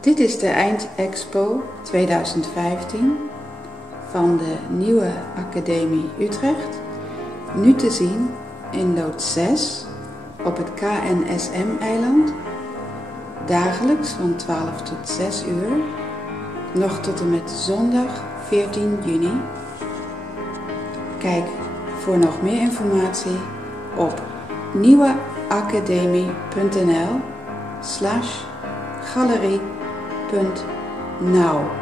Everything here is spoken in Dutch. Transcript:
Dit is de Eindexpo 2015 van de Nieuwe Academie Utrecht, nu te zien in loods 6 op het KNSM-eiland, dagelijks van 12 tot 6 uur, nog tot en met zondag 14 juni. Kijk voor nog meer informatie op nieuweacademie.nl/galerie.now.